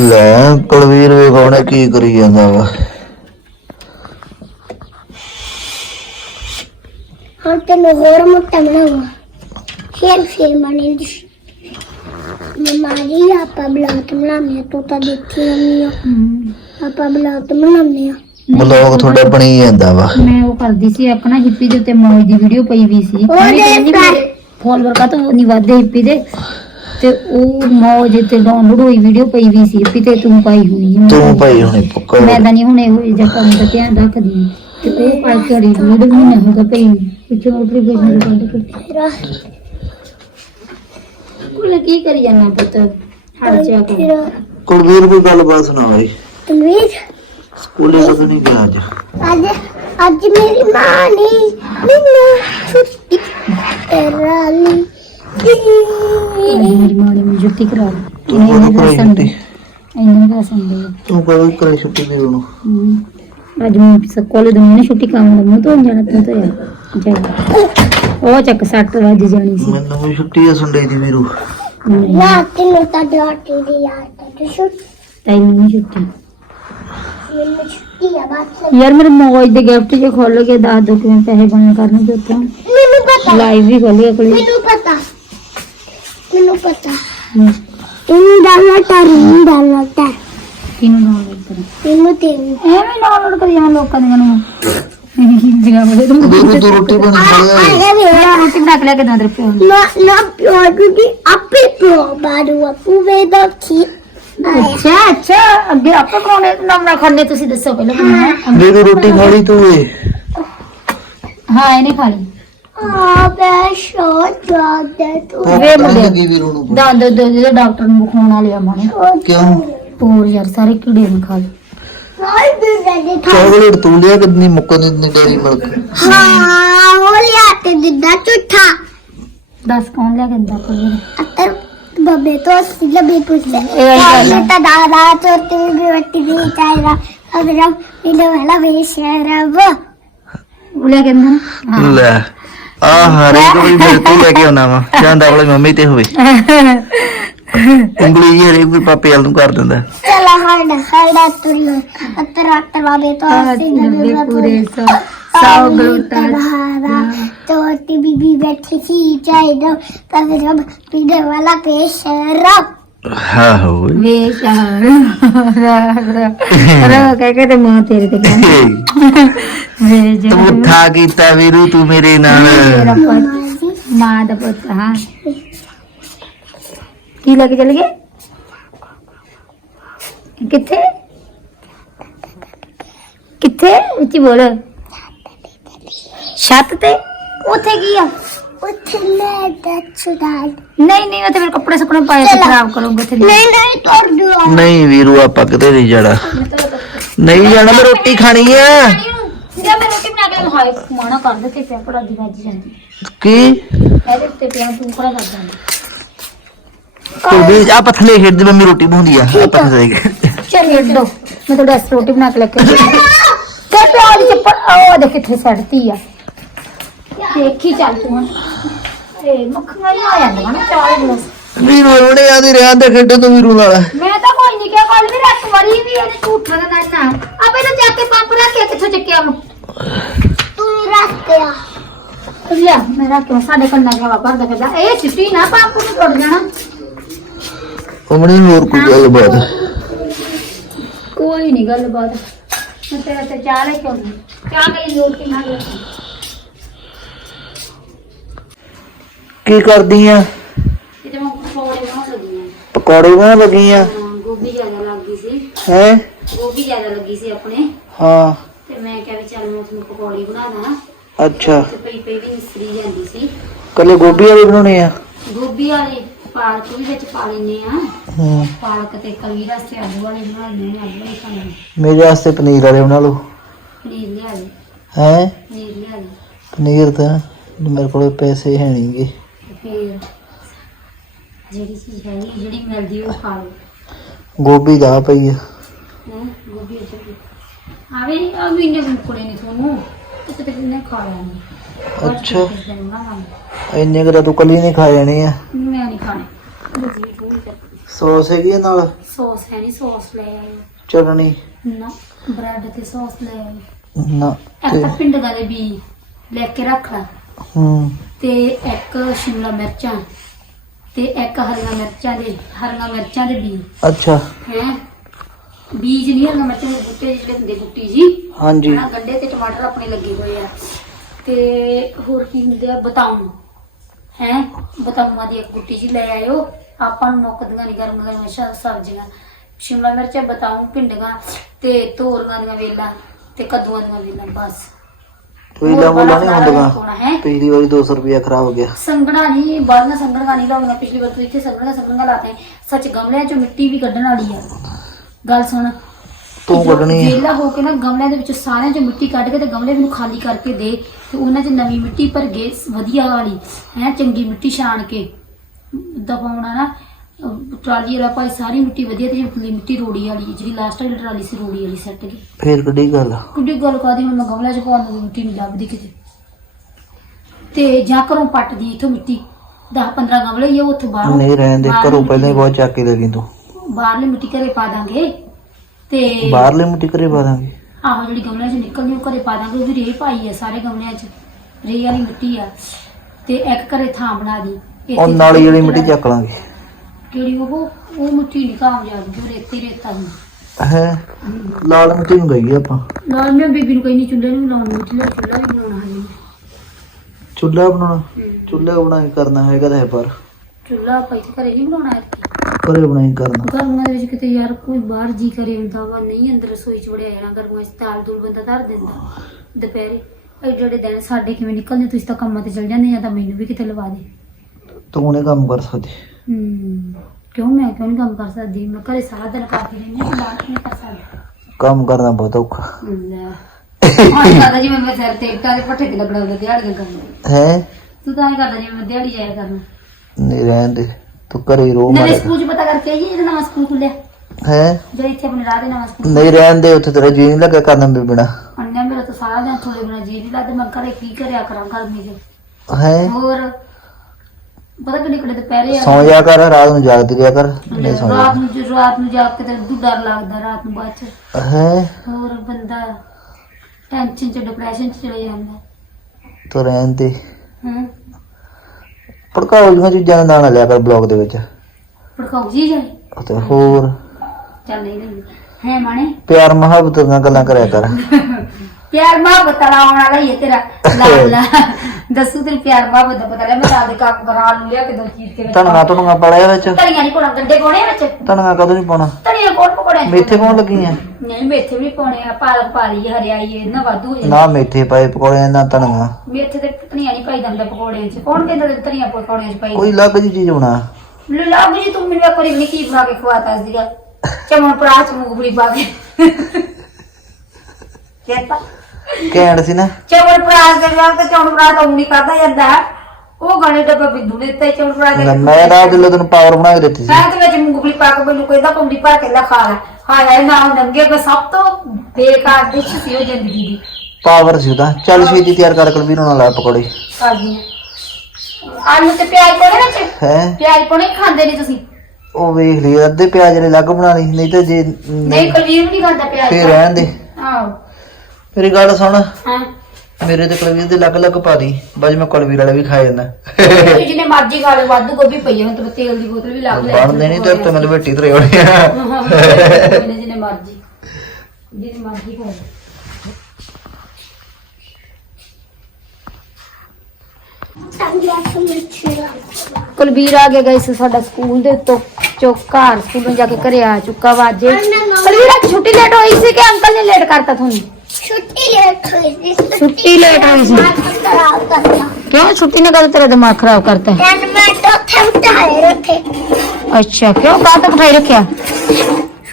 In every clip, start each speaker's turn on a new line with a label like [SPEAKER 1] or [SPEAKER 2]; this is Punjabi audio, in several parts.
[SPEAKER 1] ਲੈ ਕੁਲਵੀਰ ਵੇ ਕੋਣੇ ਕੀ ਕਰੀ ਜਾਂਦਾ ਵਾ?
[SPEAKER 2] ਹੁਣ ਤੈਨੂੰ ਹੋਰ ਮੋਟਾ ਬਣਾਉਂਗਾ ਫਿਰ ਫਿਰ ਮਨੇ ਦੀ ਮਮਾਰੀ ਆਪਾਂ ਬਲਾਕ ਬਣਾਉਂਦੇ ਤੂੰ ਤਾਂ ਦੇਖੀ ਨਹੀਂ ਆ। ਆਪਾਂ ਬਣਾਉਂਦੇ ਆ
[SPEAKER 1] ਬਲੌਗ ਤੁਹਾਡਾ ਬਣੀ ਜਾਂਦਾ ਵਾ।
[SPEAKER 3] ਮੈਂ ਉਹ ਕਰਦੀ ਸੀ ਆਪਣਾ ਹਿੱਪੀ ਦੇ ਉੱਤੇ ਮੌਜ ਦੀ ਵੀਡੀਓ ਪਈ ਵੀ ਸੀ।
[SPEAKER 2] ਉਹਦੇ ਕਰ।
[SPEAKER 3] ਫੋਲੋਵਰ ਕਾ ਤਾਂ ਨਹੀਂ ਵੱਧਦੇ ਹਿੱਪੀ ਦੇ? ਤੇ ਉਹ ਮੌਜ ਤੇ ਡਾਊਨਲੋਡ ਹੋਈ ਵੀਡੀਓ ਪਈ ਵੀ ਸੀ ਹਿੱਪੀ ਤੇ ਤੂੰ ਪਾਈ ਹੋਈ ਹੈ।
[SPEAKER 1] ਤੂੰ ਭਾਈ ਹੁਣੇ ਪੱਕਾ
[SPEAKER 3] ਮੈਂ ਤਾਂ ਨਹੀਂ ਹੁਣੇ ਹੋਈ ਜਾਂ ਕੰਮ ਦਾ ਧਿਆਨ ਰੱਖਦੀ। ਤੇ ਉਹ ਪਾ ਕੇ ਅੜੀ ਵੀਡੀਓ ਵੀ ਨਹੀਂ ਹੋਗਾ ਪਈ। ਪਿੱਛੋਂ ਐਪਲੀਕੇਸ਼ਨ ਦੇ ਬੰਦ ਕਰ
[SPEAKER 2] ਫਿਰ
[SPEAKER 3] ਕੋਲੇ ਕੀ ਕਰੀ ਜਾਣਾ ਪੁੱਤ? ਹਟ ਜਾ ਕੇ
[SPEAKER 1] ਕੁਲਵੀਰ ਕੋਈ ਗੱਲਬਾਤ ਸੁਣਾ ਓਏ
[SPEAKER 2] ਤਨਵੀਰ
[SPEAKER 1] ਸਕੂਲੇ ਕਦੋਂ ਨਹੀਂ ਗਿਆ ਅੱਜ।
[SPEAKER 2] ਅੱਜ ਅੱਜ ਮੇਰੀ ਮਾਂ ਨੇ ਮੈਨੂੰ ਛੁੱਟੀ ਕਰਾਲੀ
[SPEAKER 3] ਮੇਰੀ ਮਾਂ ਨੇ ਮੈਨੂੰ ਜੁੱਤੀ ਕਰਾ ਲਈ।
[SPEAKER 1] ਤੂੰ ਕਦੋਂ ਕਰਾਈ ਛੁੱਟੀ
[SPEAKER 3] ਇੰਨਾ ਦਾ। ਸੰਦੇ
[SPEAKER 1] ਤੂੰ ਕਦੋਂ ਕਰਾਈ ਛੁੱਟੀ ਵੀਰ ਨੂੰ
[SPEAKER 3] ਅੱਜ ਮੈਂ ਸਕੂਲ ਦੇ ਨੇ ਛੁੱਟੀ ਕੰਮ ਦਾ ਮੂੰਹ ਤੋਂ ਜਾਣਾ ਤੂੰ ਤਾਂ ਜਾ। ਉਹ ਚੱਕ ਸੱਟ ਵੱਜ ਜਾਣੀ ਸੀ।
[SPEAKER 1] ਮੈਨੂੰ ਵੀ ਛੁੱਟੀ ਆ ਸੰਡੇ ਦੀ ਵੀਰੂ।
[SPEAKER 3] ਨਹੀਂ,
[SPEAKER 2] ਨਾ ਤੈਨੂੰ ਤਾਂ ਡਾਟੀ ਦੀ ਯਾਦ ਤੇ ਛੁੱਟੀ
[SPEAKER 3] ਤੈਨੂੰ ਨਹੀਂ ਛੁੱਟੀ।
[SPEAKER 2] ਮੈਨੂੰ ਛੁੱਟੀ ਆ ਬਸ।
[SPEAKER 3] ਯਾਰ ਮੇਰੇ ਮੋਬਾਈਲ ਦੇ ਗਿਫਟ ਜੇ ਖੋਲ ਕੇ ਦੱਸ ਦੋ ਕਿਵੇਂ ਪੈਸੇ ਬਣ ਕਰਨਗੇ
[SPEAKER 2] ਮੈਨੂੰ ਪਤਾ।
[SPEAKER 3] ਲਾਈਵ ਵੀ ਖੋਲੀ ਅਗਲੀ।
[SPEAKER 2] ਮੈਨੂੰ ਪਤਾ। ਮੈਨੂੰ ਪਤਾ। ਤੈਨੂੰ ਡਾਲਣਾ ਤਾਂ ਨਹੀਂ ਡਾਲਣਾ ਤਾਂ
[SPEAKER 3] ਕਿਹਨੂੰ ਡਾਊਨਲੋਡ ਕਰਾਂ।
[SPEAKER 2] ਤੈਨੂੰ ਤੈਨੂੰ
[SPEAKER 3] ਐਵੇਂ ਡਾਊਨਲੋਡ ਕਰੀ ਜਾਵਾਂ ਲੋਕਾਂ ਦੀਆਂ ਨੂੰ। ਜਿਗਾ ਬਲੇ ਤੂੰ
[SPEAKER 1] ਵੀਰੂ ਤੂੰ ਰੋਟੀ ਬਣ ਗਿਆ
[SPEAKER 2] ਆ ਵੇ
[SPEAKER 3] ਰੋਟੀ ਬਣਾ ਕੇ ਲੈ ਕੇ ਦਾਂ ਤੇਰੇ ਪਿਓ ਨੂੰ।
[SPEAKER 2] ਨਾ ਪਿਓ ਦੀ ਆਪੇ ਪਿਓ ਬਾਰੂ ਆਪੂ ਵੇ ਦਾ ਕੀ। ਆਇਆ
[SPEAKER 3] ਅੱਛਾ ਅੱਛਾ ਅੱਗੇ ਆਪੇ ਬਣਾਉਣੇ ਨਾ ਨਾ ਖਾਣੇ ਤੁਸੀਂ ਦੱਸੋ ਪਹਿਲਾਂ। ਕਿਵੇਂ
[SPEAKER 1] ਵੀਰੂ ਰੋਟੀ ਖਾ ਲਈ ਤੂੰ ਏ
[SPEAKER 3] ਹਾਂ ਇਹਨੇ ਖਾ ਲਈ।
[SPEAKER 2] ਆ ਬੈ ਸ਼ੋਟ ਜਾਦੇ ਤੂੰ।
[SPEAKER 3] ਵੇ ਮੁੰਡੇ।
[SPEAKER 1] ਲੱਗੀ ਵੀਰੂ ਨੂੰ
[SPEAKER 3] ਦੰਦ ਦੇ ਡਾਕਟਰ ਨੂੰ ਵਿਖਾਉਣ ਵਾਲੇ ਆ ਮਾਣੇ
[SPEAKER 1] ਕਿਉਂ?
[SPEAKER 3] ਹੋਰ ਯਾਰ ਸਾਰੇ ਕੀੜੇ ਨੂੰ ਖਾ ਲਏ
[SPEAKER 2] ਹਾਈ ਵੀ ਰੈਡੀ ਥਾ
[SPEAKER 1] ਚਾਕਲੇਟ ਤੂੰ ਲਿਆ ਕਿੰਨੀ ਮੁੱਕਦੀ ਨਹੀਂ ਡੇਰੀ ਮਿਲਕ?
[SPEAKER 2] ਹਾਂ ਉਹ ਲਿਆ ਤੇ ਦਿੱਦਾ ਝੂਠਾ।
[SPEAKER 3] ਦੱਸ ਕੌਣ ਲਿਆ ਕੇ ਦਿੰਦਾ ਕੋਈ
[SPEAKER 2] ਅਤਰ ਬੱਬੇ ਤੋਂ ਸਿੱਧਾ ਵੀ ਪੁੱਛ ਲੈ
[SPEAKER 3] ਇਹ ਵਾਲੀ ਗੱਲ ਆ।
[SPEAKER 2] ਤਾਂ ਦਾਦਾ ਚੋਟੀ ਵੀ ਵੱਟੀ ਦੀ ਚਾਹੀਦਾ। ਅਗਰ ਇਹਦੇ ਵਾਲਾ ਵੀ ਸ਼ਰਬ
[SPEAKER 3] ਉਹ ਲਿਆ ਕੇ ਦਿੰਦਾ ਨਾ?
[SPEAKER 1] ਲੈ। ਆ ਹਰੇ ਕੋਈ ਮੇਰੇ ਤੋਂ ਲੈ ਕੇ ਆਉਣਾ ਵਾ ਜਾਂਦਾ ਵਾਲੀ ਮੰਮੀ ਤੇ ਹੋਵੇ। ਉਂਗਲੀ ਜੀ ਹਰੇ ਕੋਈ ਪਾਪੇ ਵਾਲ ਨੂੰ ਕਰ ਦਿੰਦਾ।
[SPEAKER 2] ਚਲਾ ਹੜ ਹੜਾ ਤੁਰੀ ਅਤਰ ਅਤਰ ਬਾਬੇ ਤੋਂ
[SPEAKER 3] ਹਾਂ
[SPEAKER 2] ਸਿੱਧਾ ਵੀ
[SPEAKER 3] ਪੂਰੇ ਸੌ ਸੌ ਗਲੂਟਾ
[SPEAKER 2] ਤਹਾਰਾ ਚੋਟੀ ਬੀਬੀ ਬੈਠੀ ਸੀ ਚਾਹੀਦਾ ਤਾਂ ਫਿਰ ਅਬ ਪੀਦੇ ਵਾਲਾ ਪੇਸ਼ ਸ਼ਰਬ
[SPEAKER 1] ਹਾਂ ਹੋਏ
[SPEAKER 3] ਵੇ ਸ਼ਾਰ ਰ ਕਹਿ ਕੇ ਤੇ ਮਾਂ ਤੇਰੇ ਤੇ ਕਹਿੰਦੀ ਵੇ ਜੇ
[SPEAKER 1] ਤੂੰ ਥਾ ਕੀਤਾ ਵੀਰੂ ਤੂੰ ਮੇਰੇ ਨਾਲ
[SPEAKER 3] ਮੇਰਾ ਪੁੱਤ ਮਾਂ ਤੇ ਉੱਥੇ
[SPEAKER 2] ਲੈ ਦੱਸਦਾਲ
[SPEAKER 3] ਨਹੀਂ ਨਹੀਂ ਉੱਥੇ ਮੇਰੇ ਕੱਪੜੇ ਸੁੱਕਣੇ ਪਾਏ ਤੇ ਖਰਾਬ ਕਰੋਗੇ ਉੱਥੇ।
[SPEAKER 2] ਨਹੀਂ ਨਹੀਂ ਤੋੜ ਦਿਓ।
[SPEAKER 1] ਨਹੀਂ ਵੀਰੂ ਆਪਾਂ ਕਿਤੇ ਨਹੀਂ ਜਾਣਾ। ਨਹੀਂ ਜਾਣਾ ਮੈਂ ਰੋਟੀ ਖਾਣੀ ਆ।
[SPEAKER 3] ਜੇ ਮੈਂ ਰੋਟੀ ਬਣਾ ਕੇ ਹਾਏ ਮਾਣਾ ਕਰ ਦੇ ਤੇ ਪਿਆ ਪੜਾ ਦੀ ਵੱਜ ਜਾਂਦੀ।
[SPEAKER 1] ਕੀ?
[SPEAKER 3] ਇਹਦੇ ਉੱਤੇ ਪਿਆ ਤੂੰ ਪੜਾ ਲੱਗ ਜਾਂਦਾ।
[SPEAKER 1] ਕੁਲਵੀਰ ਆ ਪਥਲੇ ਖੇਡਦੀ ਮੰਮੀ ਰੋਟੀ ਬਣਾਉਂਦੀ ਆ। ਆ। ਪਥਲੇ
[SPEAKER 3] ਚਲ ਛੱਡੋ ਮੈਂ ਤੁਹਾਡੇ ਵਾਸਤੇ ਰੋਟੀ ਬਣਾ ਕੇ ਲੈ ਕੇ ਆਈ। ਤੇ ਪਿਆ ਦੀ ਚੱਪਲ ਉਹ ਦੇ ਕਿੱਥੇ ਸੜਤੀ ਆ। ਦੇਖੀ ਚੱਲ ਤੂੰ ਹੁਣ। ਮੱਖੀਆਂ ਹੀ ਆ ਜਾਂਦੀਆਂ ਨਾ ਚਾਹ ਦੇ ਗਲਾਸ
[SPEAKER 1] ਵੀਰੂ ਉਹਨੇ ਆਦੀ ਰਿਆਂ ਦੇ ਖੇਡੇ ਤੋਂ ਵੀਰੂ ਨਾਲ
[SPEAKER 3] ਮੈਂ ਤਾਂ ਕੋਈ ਨਹੀਂ ਕਿਹਾ ਕੱਲ ਵੀ ਰੱਖ ਵਰੀ ਵੀ ਇਹਨੇ ਝੂਠਾ ਦਾ ਨਾ ਆਪੇ ਤਾਂ ਚੱਕ ਕੇ ਪੰਪ ਰੱਖ ਕੇ ਕਿੱਥੋਂ ਚੱਕਿਆ ਮੈਂ
[SPEAKER 2] ਤੂੰ ਰਸਤੇ ਆ।
[SPEAKER 3] ਲਿਆ ਮੈਂ ਰੱਖ ਕੇ ਸਾਡੇ ਕੰਨਾਂ ਗਿਆ ਵਾਪਰ ਦਾ ਕਰਦਾ ਇਹ ਚਿੱਟੀ ਨਾ ਪੰਪ ਨੂੰ ਟੁੱਟ ਜਾਣਾ।
[SPEAKER 1] ਉਹਨੇ ਹੋਰ ਕੋਈ ਗੱਲਬਾਤ?
[SPEAKER 3] ਕੋਈ ਨਹੀਂ ਗੱਲਬਾਤ। ਮੈਂ ਤੇਰੇ ਤੇ ਚਾਹ ਲੈ ਕੇ ਆਉਂਦੀ। ਚਾਹ ਰੋਟੀ ਨਾਲ ਲੈ ਕੇ
[SPEAKER 1] ਕਰਦੀ ਆ
[SPEAKER 3] ਕਿਤੇ ਮੈਂ ਪਕੌੜੇ ਬਣਾਉਣ ਲੱਗੀ ਆਂ।
[SPEAKER 1] ਪਕੌੜੇ ਲੱਗੀ ਆ
[SPEAKER 3] ਗੋਭੀ ਜ਼ਿਆਦਾ ਲੱਗ ਗਈ ਸੀ।
[SPEAKER 1] ਹੈ?
[SPEAKER 3] ਗੋਭੀ ਜ਼ਿਆਦਾ ਲੱਗੀ ਸੀ ਆਪਣੇ।
[SPEAKER 1] ਹਾਂ।
[SPEAKER 3] ਤੇ ਮੈਂ ਕਿਹਾ ਵੀ ਚੱਲ ਮੈਂ ਤੁਹਾਨੂੰ ਪਕੌੜੀ ਬਣਾ ਦਾਂ।
[SPEAKER 1] ਅੱਛਾ।
[SPEAKER 3] ਤੇ ਪਈ ਪਈ ਵੀ ਮਿਸਰੀ ਜਾਂਦੀ ਸੀ।
[SPEAKER 1] ਕੱਲੇ ਗੋਭੀ ਵਾਲੇ ਬਣਾਉਣੇ ਆ?
[SPEAKER 3] ਗੋਭੀ ਵਾਲੇ ਪਾਲਕ ਵੀ ਵਿੱਚ ਪਾ ਲੈਨੇ ਆ
[SPEAKER 1] ਹੂੰ।
[SPEAKER 3] ਪਾਲਕ ਤੇ ਕਵੀ ਰਸਤੇ ਆਲੂ ਵਾਲੇ ਬਣਾ ਲੈਣੇ ਆਲੂ ਵਾਲੇ ਖਾਣੇ
[SPEAKER 1] ਮੇਰੇ ਵਾਸਤੇ ਪਨੀਰ ਵਾਲੇ ਬਣਾ ਲਓ।
[SPEAKER 3] ਪਨੀਰ ਲਿਆ ਦੇ।
[SPEAKER 1] ਹੈ?
[SPEAKER 3] ਪਨੀਰ ਲਿਆ ਦੇ।
[SPEAKER 1] ਪਨੀਰ ਤਾਂ ਮੇਰੇ ਕੋਲ ਪੈਸੇ ਹੈ ਨਹੀਂਗੇ
[SPEAKER 3] ਫਿਰ ਜਿਹੜੀ ਚੀਜ਼ ਹੈ ਜਿਹੜੀ ਮਿਲਦੀ ਉਹ ਖਾ ਲਓ।
[SPEAKER 1] ਗੋਭੀ ਦਾ ਪਈ ਆ।
[SPEAKER 3] ਹੈਂ ਗੋਭੀ ਅੱਛਾ ਆਵੇ ਆ ਵੀ ਨੇ ਮੁਕੜੇ ਨੇ ਤੁਹਾਨੂੰ। ਤੇ ਤੇ ਕਿੰਨੇ ਖਾ ਲੈਣੇ।
[SPEAKER 1] ਅੱਛਾ।
[SPEAKER 3] ਮੈਂ
[SPEAKER 1] ਇੰਨੇ ਕੁ ਤਾਂ ਤੂੰ ਕੱਲੀ ਨਹੀਂ ਖਾ ਜਾਣੇ ਆ।
[SPEAKER 3] ਨਹੀਂ ਖਾਣੇ।
[SPEAKER 1] ਸੌਸ ਹੈਗੀ ਆ ਨਾਲ?
[SPEAKER 3] ਸੌਸ ਹੈ ਨਹੀਂ ਸੌਸ ਲੈ ਆਇਓ
[SPEAKER 1] ਚਟਣੀ
[SPEAKER 3] ਨਾ ਬ੍ਰੈਡ ਤੇ ਸੌਸ ਲੈ ਆਇਓ
[SPEAKER 1] ਨਾ ਤੇ
[SPEAKER 3] ਪਿੰਡਾਂ ਦੇ ਬੀ ਲੈ ਕੇ ਰੱਖ ਲੈ।
[SPEAKER 1] ਹੂੰ।
[SPEAKER 3] ਤੇ ਇੱਕ ਸ਼ਿਮਲਾ ਮਿਰਚਾਂ ਤੇ ਇੱਕ ਹਰੀਆਂ ਮਿਰਚਾਂ ਦੇ ਹਰੀਆਂ ਮਿਰਚਾਂ ਦੇ ਬੀ
[SPEAKER 1] ਅੱਛਾ।
[SPEAKER 3] ਹੈ? ਬੀਜ ਨਹੀਂ ਹਰੀਆਂ ਮਿਰਚਾਂ ਦੇ ਬੂਟੇ ਜਿਹੜੇ ਹੁੰਦੇ ਬੁੱਟੀ ਜੀ।
[SPEAKER 1] ਹਾਂਜੀ।
[SPEAKER 3] ਹਨਾ ਗੰਡੇ ਤੇ ਟਮਾਟਰ ਆਪਣੇ ਲੱਗੇ ਹੋਏ ਆ। ਤੇ ਹੋਰ ਕੀ ਹੁੰਦੇ ਆ? ਬਤਾਉਂ ਹੈ? ਬਤਾਉਂਾਂ ਦੀ ਇੱਕ ਗੁੱਟੀ ਜੀ ਲੈ ਆਇਓ। ਆਪਾਂ ਨੂੰ ਮੁੱਕਦੀਆਂ ਨਹੀਂ ਗਰਮ ਗਰਮ ਸ਼- ਸਬਜ਼ੀਆਂ। ਸ਼ਿਮਲਾ ਮਿਰਚਾਂ ਬਤਾਉਂ ਭਿੰਡੀਆਂ ਤੇ ਤੋਰੀਆਂ ਦੀਆਂ ਵੇਲਾਂ ਤੇ ਕੱਦੂਆਂ ਦੀਆਂ ਵੇਲਾਂ ਬਸ।
[SPEAKER 1] ਪੀਲਾ ਬੋਲਾ ਨਹੀਂ ਹੁੰਦਗਾ
[SPEAKER 3] ਹੈ?
[SPEAKER 1] ਪਿਛਲੀ ਵਾਰੀ 200 ਰੁਪਇਆ ਖਰਾਬ ਹੋ ਗਿਆ।
[SPEAKER 3] ਸੰਗਣਾ ਨਹੀਂ ਬਾਹਰ ਸੰਗਣਾ ਨਹੀਂ ਲਾਉਣਾ ਪਿਛਲੀ ਵਾਰ ਤੂੰ ਇੱਥੇ ਸੰਗਣਾ ਸੰਗਣਾ ਲਾਤੇ ਸੱਚ ਗਮਲਿਆਂ ਚੋਂ ਮਿੱਟੀ ਵੀ ਕੱਢਣ ਵਾਲੀ ਆ। ਗੱਲ ਸੁਣ।
[SPEAKER 1] ਤੂੰ ਕੱਢਣੀ ਹੈ
[SPEAKER 3] ਵੇਲਾ ਹੋ ਕੇ ਨਾ ਗਮਲਿਆਂ ਦੇ ਵਿੱਚ ਸਾਰਿਆਂ ਚੋਂ ਮਿੱਟੀ ਕੱਢ ਕੇ ਤੇ ਗਮਲੇ ਮੈਨੂੰ ਖਾਲੀ ਕਰਕੇ ਦੇ ਤੇ ਉਹਨਾਂ 'ਚ ਨਵੀਂ ਮਿੱਟੀ ਭਰ ਗਏ ਵਧੀਆ ਵਾਲੀ ਹੈ ਚੰਗੀ ਮਿੱਟੀ ਛਾਣ ਕੇ। ਦਫਾਉਣਾ ਨਾ। ਅਹ ਟਰਾਲੀ ਵਾਲਾ ਭਾਈ ਸਾਰੀ ਮਿੱਟੀ ਵਧੀਆ ਤੇ ਜਿਹੜੀ ਮਿੱਟੀ ਰੋੜੀ ਵਾਲੀ ਜਿਹੜੀ ਲਾਸਟ ਵਾਲੀ ਟਰਾਲੀ ਸੀ ਰੋੜੀ ਵਾਲੀ ਸੱਟ ਗਈ।
[SPEAKER 1] ਫੇਰ ਕਿੱਡੀ ਗੱਲ ਆ?
[SPEAKER 3] ਕੁੱਡੀ ਗੱਲ ਕਾਦੀ ਹੁਣ ਮੈਂ ਗਮਲਿਆਂ 'ਚ ਪਾਉਣ ਨੂੰ ਮਿੱਟੀ ਨਹੀਂ ਲੱਭਦੀ ਕਿਤੇ। ਤੇ ਜਾਂ ਘਰੋਂ ਪੱਟਦੀ ਇਥੋਂ ਮਿੱਟੀ 10 15 ਗਮਲੇ ਹੀ ਆ ਉੱਥੇ ਬਾਹਰ
[SPEAKER 1] ਨਹੀਂ ਰਹਿਣ ਦੇ ਘਰੋਂ ਪਹਿਲਾਂ ਹੀ ਬਹੁਤ ਚੱਕ ਕੇ ਲੈ ਗਈ ਤੂੰ।
[SPEAKER 3] ਬਾਹਰਲੀ ਮਿੱਟੀ ਘਰੇ ਪਾ ਦਾਂਗੇ ਤੇ
[SPEAKER 1] ਬਾਹਰਲੇ ਮਿੱਟੀ ਘਰੇ ਪਾ ਦਾਂਗੇ?
[SPEAKER 3] ਆਹੋ ਜਿਹੜੀ ਗਮਲਿਆਂ 'ਚ ਨਿਕਲਦੀ ਉਹ ਘਰੇ ਪਾ ਦਾਂਗੇ ਉਹ ਵੀ ਰੇਹ ਪਾਈ ਆ ਸਾਰੇ ਗਮਲਿਆਂ 'ਚ। ਰੇਹ ਵਾਲੀ ਮਿੱਟੀ ਆ ਤੇ ਇੱਕ ਘਰੇ ਥਾਂ ਬਣਾ ਦੀ
[SPEAKER 1] ਉਹ ਨਾਲੀ ਜਿਹੜੀ ਮਿੱਟੀ ਚੱਕ ਲਾਂਗੇ।
[SPEAKER 3] ਕਿਹੜੀ ਉਹ ਉਹ ਮਿੱਟੀ ਨਹੀਂ ਕਾਮਯਾਬ ਜੋ ਰੇਤੀ ਰੇਤਾ ਨਹੀਂ
[SPEAKER 1] ਹੈ? ਲਾਲ ਮਿੱਟੀ ਨੂੰ ਗਈ ਆਪਾਂ।
[SPEAKER 3] ਨਾਲ ਮੈਂ ਬੀਬੀ ਨੂੰ ਕਹਿੰਦੀ ਚੁੱਲ੍ਹੇ ਨੂੰ ਲਾਉਣ ਮਿੱਟੀ ਦਾ ਚੁੱਲ੍ਹਾ ਵੀ ਬਣਾਉਣਾ ਹੈ
[SPEAKER 1] ਚੁੱਲ੍ਹਾ ਬਣਾਉਣਾ? ਚੁੱਲ੍ਹਾ ਬਣਾ ਕੇ ਕਰਨਾ ਹੈਗਾ ਤਾਂ ਹੈ ਪਰ।
[SPEAKER 3] ਚੁੱਲ੍ਹਾ ਆਪਾਂ ਇੱਥੇ ਘਰੇ ਨਹੀਂ ਬਣਾਉਣਾ ਹੈ
[SPEAKER 1] ਘਰੇ ਬਣਾ ਕੇ ਕਰਨਾ।
[SPEAKER 3] ਗਰਮੀਆਂ ਦੇ ਵਿੱਚ ਕਿਤੇ ਯਾਰ ਕੋਈ ਬਾਹਰ ਜੀ ਕਰੇ ਹੁੰਦਾ ਵਾ ਨਹੀਂ ਅੰਦਰ ਰਸੋਈ 'ਚ ਵੜਿਆ ਜਾਣਾ ਗਰਮੀਆਂ 'ਚ ਦਾਲ ਦੂਲ ਬੰਦਾ ਧਰ ਦਿੰਦਾ ਦੁਪਹਿਰੇ। ਐਡੇ ਐਡੇ ਦਿਨ ਸਾਡੇ ਕਿਵੇਂ ਨਿਕਲਦੇ ਤੁਸੀਂ ਤਾਂ ਕੰਮਾਂ ਤੇ ਚਲ ਜਾਂਦੇ ਜਾਂ ਤਾਂ ਮੈਨੂੰ ਵੀ ਕਿਤੇ ਲਵਾ ਦੇ।
[SPEAKER 1] ਤੂੰ ਨੇ ਕੰਮ ਕਰ ਸਕਦੀ।
[SPEAKER 3] ਹਮ, ਕਿਉਂ ਮੈਂ ਕਿਉਂ ਨਹੀਂ ਕੰਮ ਕਰ ਸਕਦੀ? ਮੈਂ ਘਰੇ ਸਾਰਾ ਦਿਨ ਕਰਦੀ ਰਹਿੰਦੀ ਹਾਂ ਬਾਹਰ ਨਹੀਂ ਕਰ ਸਕਦੀ?
[SPEAKER 1] ਕੰਮ ਕਰਨਾ ਬਹੁਤ ਔਖਾ।
[SPEAKER 3] ਲੈ। ਹਾਂ ਕਰਦਾ ਜਿਵੇਂ ਮੈਂ ਸਿਰ ਤੇ ਇੱਟਾਂ ਦੇ ਪੱਠੇ ਤੇ ਲੱਗਣਾ ਹੁੰਦਾ ਦਿਹਾੜੀਆਂ ਕਰਨਾ
[SPEAKER 1] ਹੈ?
[SPEAKER 3] ਤੂੰ ਤਾਂ ਐਂ ਕਰਦਾ ਜਿਵੇਂ ਮੈਂ ਦਿਹਾੜੀ ਜਾਇਆ ਕਰਨਾ।
[SPEAKER 1] ਨਹੀਂ ਰਹਿਣ ਦੇ ਤੂੰ ਘਰੇ ਰੋ
[SPEAKER 3] ਨਵੇਂ
[SPEAKER 1] ਮਾਰ
[SPEAKER 3] ਸਕੂਲ 'ਚ ਪਤਾ ਕਰਕੇ ਆਈਏ ਜਿਹੜਾ ਨਵਾਂ ਸਕੂਲ ਖੁੱਲਿਆ।
[SPEAKER 1] ਹੈ?
[SPEAKER 3] ਜਿਹੜਾ ਇੱਥੇ ਆਪਣੇ ਰਾਹ ਦੇ ਨਵਾਂ ਸਕੂਲ
[SPEAKER 1] ਨਹੀਂ ਰਹਿਣ ਦੇ ਉੱਥੇ ਤੇਰਾ ਜੀ ਨਹੀਂ ਲੱਗਾ ਕਰਨਾ ਬਿਨਾ।
[SPEAKER 3] ਅੰਨੇ ਮੇਰਾ ਤਾਂ ਸਾਰਾ ਦਿਨ ਥੋੜੇ ਬਿਨਾ ਜੀ ਨਹੀਂ ਲੱਗਦਾ ਮੈਂ ਘਰੇ ਕੀ ਕਰਿਆ ਕਰਾਂ ਗਰਮੀ 'ਚ।
[SPEAKER 1] ਹੈ?
[SPEAKER 3] ਹੋਰ ਪਤਾ ਕਿੰਨੇ ਕਿੰਨੇ ਦੁਪਹਿਰੇ ਆ
[SPEAKER 1] ਸੌਂ ਜਾ ਕਰ ਰਾਤ ਨੂੰ ਜਾਗਦੀ ਰਿਹਾ ਕਰ ਨਹੀਂ ਸੌਂ
[SPEAKER 3] ਰਾਤ ਨੂੰ ਜੇ ਰਾਤ ਨੂੰ ਜਾ ਕੇ ਤੇ ਉਦੋਂ ਡਰ ਲੱਗਦਾ ਰਾਤ ਨੂੰ ਬਾਅਦ 'ਚ।
[SPEAKER 1] ਹੈ?
[SPEAKER 3] ਹੋਰ ਬੰਦਾ ਟੈਨਸ਼ਨ 'ਚ ਡਿਪਰੈਸ਼ਨ 'ਚ ਚਲੇ ਜਾਂਦਾ।
[SPEAKER 1] ਤੂੰ ਰਹਿਣ ਦੇ।
[SPEAKER 3] ਹਾਂ।
[SPEAKER 1] ਭੜਕਾਓ ਜਿਹੀਆਂ ਚੀਜ਼ਾਂ ਦਾ ਨਾਂ ਨਾ ਲਿਆ ਕਰ ਬਲੌਗ ਦੇ ਵਿੱਚ।
[SPEAKER 3] ਭੜਕਾਉ ਜੀ ਜਾਏ
[SPEAKER 1] ਤੇ ਹੋਰ।
[SPEAKER 3] ਚੱਲ ਨਹੀਂ ਨਹੀਂ ਹੈ ਮਾਣੇ।
[SPEAKER 1] ਪਿਆਰ ਮੁਹੱਬਤ ਦੀਆਂ ਗੱਲਾਂ ਕਰਿਆ ਕਰ।
[SPEAKER 3] ਪਿਆਰ ਮੁਹੱਬਤ ਵਾਲਾ ਆਉਣ ਵਾਲਾ ਹੀ ਹੈ ਤੇਰਾ। ਲਾਲਾ। ਦੱਸੂ ਤੇਰੀ ਪਿਆਰ ਮੁਹੱਬਤ ਦਾ ਪਤਾ ਲੈ ਮੈਂ ਤਾਂ ਦੇ ਕੰਮ ਕਰਾ ਨੂੰ ਲਿਆ ਕੇ ਦੋ ਚੀਜ਼ ਕੇ ਵਿੱਚ
[SPEAKER 1] ਧਣੀਆਂ ਧਣੀਆਂ ਪੜਿਆ ਵਿੱਚ
[SPEAKER 3] ਧਨੀਆ ਨਹੀਂ ਪਾਉਣਾ ਗੰਡੇ ਪਾਉਣੇ ਆ ਵਿੱਚ?
[SPEAKER 1] ਧਣੀਆਂ ਕਦੋਂ ਨਹੀਂ ਪਾਉਣਾ?
[SPEAKER 3] ਧਨੀਆ ਕੋਣ ਪਕੌੜੇ
[SPEAKER 1] ਮੇਥੇ ਪਾਉਣ ਲੱਗੀ ਆ?
[SPEAKER 3] ਨਹੀਂ ਮੇਥੇ ਵੀ ਪਾਉਣੇ ਆ ਪਾਲਕ ਪਾ ਲਈ ਹਰਿਆਈ ਇਹ ਨਾ ਵਾਧੂ ਜਾਂਦਾ
[SPEAKER 1] ਨਾ ਮੇਥੇ ਪਾਏ ਪਕੌੜੇ ਨਾ ਧਣੀਆਂ
[SPEAKER 3] ਮੇਥੇ ਤੇ ਧਨੀਆ ਨਹੀਂ ਪਾਈਦਾ ਹੁੰਦਾ ਪਕੌੜੇ 'ਚ। ਕੌਣ ਕਹਿੰਦਾ ਤੇ ਧਨੀਆ ਪਕੌੜਿਆਂ 'ਚ ਪਾਈ?
[SPEAKER 1] ਕੋਈ ਅਲੱਗ ਜਿਹੀ ਚੀਜ਼ ਬਣਾ
[SPEAKER 3] ਲੱਗ ਜੀ ਤੂੰ ਮੈਨੂੰ ਇੱਕ ਵਾਰੀ ਵੀ ਕੀ ਬਣਾ ਕੇ ਖਵਾਤਾ ਸੀਗਾ। ਚਮਨ ਪਰਾਹ ਚ ਮੂੰਗਫਲੀ ਪਾ ਕੇ।
[SPEAKER 1] ਘੈਂਟ ਸੀ ਨਾ।
[SPEAKER 3] ਚਮਨ ਪਰਾਹ ਦੇ ਨਾਲ ਤੇ ਪਰਾਹ ਤਾਂ ਉਂਗਲੀ ਕਰਦਾ ਜਾਂਦਾ ਉਹ ਗਾਣੇ ਡੱਬਾ ਬਿੰਦੂ ਨੇ ਤੇ ਚਮਨ ਪਰਾਹ ਦੇ
[SPEAKER 1] ਮੈਂ ਤਾਂ ਦਿਲੋਂ ਤੈਨੂੰ ਪਾਵਰ ਬਣਾ ਕੇ ਦਿੱਤੀ ਸੀ।
[SPEAKER 3] ਤੇ ਵਿੱਚ ਮੂੰਗਫਲੀ ਪਾ ਕੇ ਮੈਨੂੰ ਕਹਿੰਦਾ ਕੁੰਡੀ ਭਰ ਕੇ ਲੈ ਖਾ ਲੈ। ਹਾਏ ਹਾਏ ਨਾ ਨੰਗੇ ਕੋ ਸਭ ਤੋਂ ਬੇਕਾਰ ਡਿਸ਼ ਸੀ ਉਹ ਜ਼ਿੰਦਗੀ ਦੀ।
[SPEAKER 1] ਪਾਵਰ ਸੀ ਉਹਦਾ। ਚੱਲ ਛੇਤੀ ਤਿਆਰ ਕਰ ਕਲਵੀਰ ਨੂੰ ਲਾ ਪਕੌੜੇ।
[SPEAKER 3] ਕਰਦੀ ਆ ਆਲੂ ਤੇ ਪਿਆਜ਼ ਪਾਉਣੇ ਵਿੱਚ?
[SPEAKER 1] ਹੈ?
[SPEAKER 3] ਪਿਆਜ਼ ਪਾਉਣੇ ਖਾਂਦੇ ਨਹੀਂ ਤੁਸੀਂ?
[SPEAKER 1] ਉਹ ਵੇਖ ਲਈ ਅੱਧੇ ਪਿਆਜ਼ ਨੇ ਲੱਗ ਬਣਾ ਲਈ ਨਹੀਂ ਤਾਂ ਜੇ
[SPEAKER 3] ਨਹੀਂ
[SPEAKER 1] ਨਹੀਂ
[SPEAKER 3] ਕਲਵੀਰ ਵੀ ਨਹੀਂ ਖਾਂਦਾ ਪਿਆਜ਼
[SPEAKER 1] ਫੇਰ ਰਹਿਣ ਦੇ।
[SPEAKER 3] ਆਹੋ।
[SPEAKER 1] ਮੇਰੀ ਗੱਲ ਸੁਣ।
[SPEAKER 3] ਹਾਂ।
[SPEAKER 1] ਮੇਰੇ ਤੇ ਕਲਵੀਰ ਦੇ ਲੱਗ ਲੱਗ ਪਾ ਦੀ। ਬਾਜ ਮੈਂ ਕਲਵੀਰ ਵਾਲਾ ਵੀ ਖਾ ਜਾਂਦਾ।
[SPEAKER 3] ਤੁਸੀਂ ਜਿਹਨੇ ਮਰਜ਼ੀ ਖਾ ਲਓ ਵਾਧੂ ਗੋਭੀ ਪਈ ਹੈ ਤੇ ਤੇਲ ਦੀ ਬੋਤਲ ਵੀ ਲੱਗ ਲੈ
[SPEAKER 1] ਬਣਦੇ ਨਹੀਂ ਤੇ ਉੱਤੇ ਮੈਨੂੰ ਵੇਟੀ ਤਰੇ ਹੋਣੇ ਆ।
[SPEAKER 3] ਜਿਹਨੇ ਮਰਜ਼ੀ ਜਿਹਨੇ ਮਰਜ਼ੀ। ਖਾ ਲਓ। ਕੁਲਬੀਰ ਆ ਗਿਆ ਗਾਇਸ ਸਾਡਾ ਸਕੂਲ ਦੇ ਉੱਤੋਂ ਚੁੱਕ ਘਰ ਸਕੂਲੋਂ ਜਾ ਕੇ ਘਰੇ ਆ ਚੁੱਕਾ ਵਾ ਅੱਜ। ਕੁਲਬੀਰ ਅੱਜ ਛੁੱਟੀ ਲੇਟ ਹੋਈ ਸੀ ਕਿ ਅੰਕਲ ਨੇ ਲੇਟ ਕਰਤਾ ਤੁਹਾਨੂੰ?
[SPEAKER 2] ਛੁੱਟੀ ਲੇਟ ਹੋਈ ਸੀ
[SPEAKER 3] ਛੁੱਟੀ ਲੇਟ ਹੋਈ ਸੀ?
[SPEAKER 2] ਖਰਾਬ ਕਰਨਾ
[SPEAKER 3] ਕਿਉਂ? ਛੁੱਟੀ ਨੇ ਕਦ ਤੇਰਾ ਦਿਮਾਗ ਖਰਾਬ ਕਰਤਾ?
[SPEAKER 2] ਤੈਨ ਮੈਂ ਤਾਂ ਉੱਥੇ ਉਠਾਏ ਰੱਖੇ।
[SPEAKER 3] ਅੱਛਾ ਕਿਉਂ? ਕਾਹ ਤੋਂ ਬਿਠਾਈ ਰੱਖਿਆ?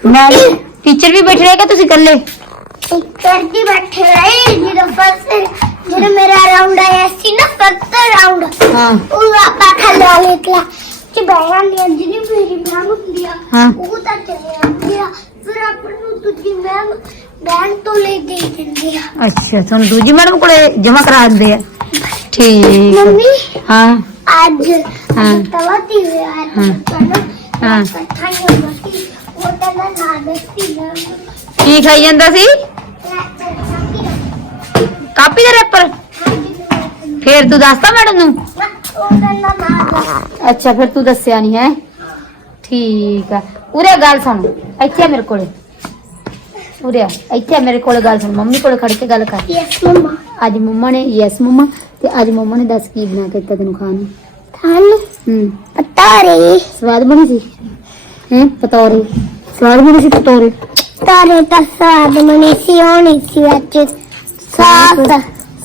[SPEAKER 3] ਮੈਂ ਟੀਚਰ ਵੀ ਬੈਠੇ ਰਹੇ ਕਿ ਤੁਸੀਂ ਇਕੱਲੇ?
[SPEAKER 2] ਕਰਦੀ ਬੈਠੇ ਰਹੇ ਜਦੋਂ ਫਸਟ ਜਦੋਂ ਮੇਰਾ ਰਾਉਂਡ ਆਇਆ ਸੀ ਨਾ ਫਸਟ ਰਾਉਂਡ
[SPEAKER 3] ਹਾਂ।
[SPEAKER 2] ਉਹ ਆਪਾਂ ਖੱਲੇ ਵਾਲੇ ਕਲਾ ਕਿ ਬੈਠਣ ਦੀ ਅੰਜਲੀ ਮੇਰੀ ਮੈਮ ਹੁੰਦੀ ਆ ਉਹ ਤਾਂ ਚਲੇ ਜਾਂਦੀ ਆ। ਫਿਰ ਆਪਾਂ ਨੂੰ ਦੂਜੀ ਮੈਮ ਬੈਂਕ ਤੋਂ ਲੈ ਦੇ ਦਿੰਦੀ ਆ।
[SPEAKER 3] ਅੱਛਾ ਤੁਹਾਨੂੰ ਦੂਜੀ ਮੈਡਮ ਕੋਲੇ ਜਮਾ ਕਰਾ ਦਿੰਦੇ ਆ? ਠੀਕ
[SPEAKER 2] ਮੰਮੀ
[SPEAKER 3] ਹਾਂ।
[SPEAKER 2] ਅੱਜ
[SPEAKER 3] ਹਾਂ।
[SPEAKER 2] ਤਵਾ ਦੀ ਹੋਇਆ ਹੈ।
[SPEAKER 3] ਹਾਂ। ਹਾਂ।
[SPEAKER 2] ਇਕੱਠਾ ਹੀ ਹੁੰਦਾ ਸੀ ਉਹਦਾ ਨਾ ਨਾਂ ਦੱਸੀ ਨਾ।
[SPEAKER 3] ਕੀ ਖਾਈ ਜਾਂਦਾ ਸੀ? ਕਾਪੀ ਦਾ ਰੈਪਰ? ਫੇਰ ਤੂੰ ਦੱਸਤਾ ਮੈਡਮ ਨੂੰ? ਅੱਛਾ ਫਿਰ ਤੂੰ ਦੱਸਿਆ ਨਹੀਂ ਹੈ? ਠੀਕ ਆ। ਉਰੇ ਗੱਲ ਸੁਣ। ਇੱਥੇ ਆ ਮੇਰੇ ਕੋਲੇ। ਉਰੇ ਆ ਇੱਥੇ ਮੇਰੇ ਕੋਲੇ ਗੱਲ ਸੁਣ ਮੰਮੀ ਕੋਲੇ ਖੜ ਕੇ ਗੱਲ ਕਰ।
[SPEAKER 2] ਯੈਸ ਮਮਾ
[SPEAKER 3] ਅੱਜ ਮੰਮਾ ਨੇ ਯੈਸ ਮੰਮਾ ਤੇ ਅੱਜ ਮੰਮਾ ਨੇ ਦੱਸ ਕੀ ਬਣਾ ਕੇ ਦਿੱਤਾ ਤੈਨੂੰ ਖਾਣ ਨੂੰ?
[SPEAKER 2] ਤੁਹਾਨੂੰ
[SPEAKER 3] ਹੂੰ।
[SPEAKER 2] ਪਤਾ ਰੇ
[SPEAKER 3] ਸਵਾਦ ਬਣੀ ਸੀ? ਹੈ ਪਤੌਰੇ। ਸਵਾਦ ਬਣੀ ਸੀ ਪਤੌਰੇ?
[SPEAKER 2] ਤਾਰੇ ਤਾਂ ਸਵਾਦ ਮਨੀ ਸੀ ਹੋਣੀ ਸੀ ਵਿੱਚ ਸਾਸ।